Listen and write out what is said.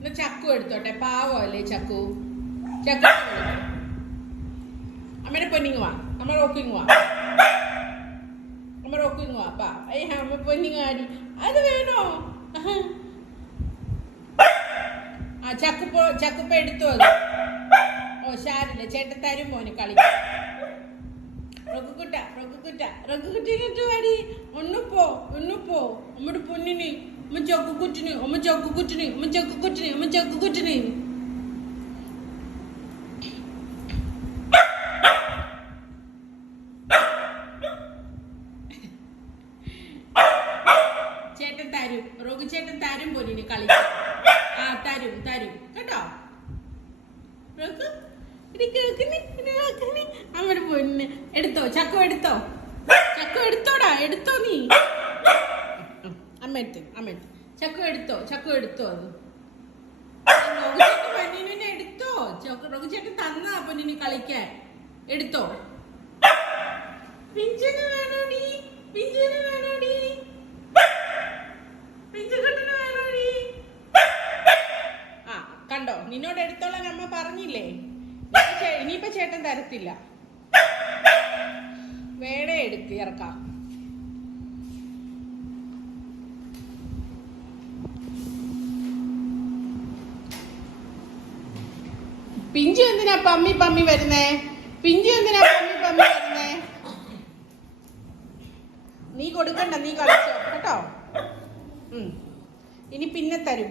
എന്നാ ചക്കു എടുത്തോട്ടെ, പാവല്ലേ ചക്കു. ചക്കു അമ്മയുടെ പൊന്നിങ് വാ, അമ്മ റോക്കിങ് വാ, അമ്മ റോക്കിങ് വാ പാ. അമ്മ പൊന്നിങ് ആടി, അത് വേണോ? ആ ചക്കുപ്പ എടുത്തു അത്. ഓ ശാരില്ല, ചേട്ടൻ തരും മോന് കളിക്കാം. റൊക്കുകുട്ടി വാടി, ഒന്നുപ്പോ അമ്മയുടെ പൊന്നിന്, അമ്മ ചക്കുകുട്ടിന്. ചേട്ടൻ തരും, റോഗു ചേട്ടൻ തരും പൊന്നിന് കളിക്കാം. ആ തരും കേട്ടോ. അമ്മയുടെ പൊന്ന് എടുത്തോ, ചക്കു എടുത്തോടാ, എടുത്തോ നീ. അമ്മ എടുത്ത് ചക്കു എടുത്തോ അത്. പൊന്നിനെ എടുത്തോ, റോഗു ചേട്ടൻ തന്നാ പൊന്നിന് കളിക്കാൻ. എടുത്തോ. പിഞ്ചിന് വേണോടി. ആ കണ്ടോ, നിന്നോട് എടുത്തോളാൻ അമ്മ പറഞ്ഞില്ലേ. ഇനിയിപ്പോ ചേട്ടൻ തരത്തില്ല. വേണേ എടുക്ക് ഇറക്കാം. പിഞ്ചു എന്തിനാ പമ്മി വരുന്നേ? നീ കൊടുക്കണ്ട, നീ കളിച്ചോ കേട്ടോ. ഇനി പിന്നെ തരും.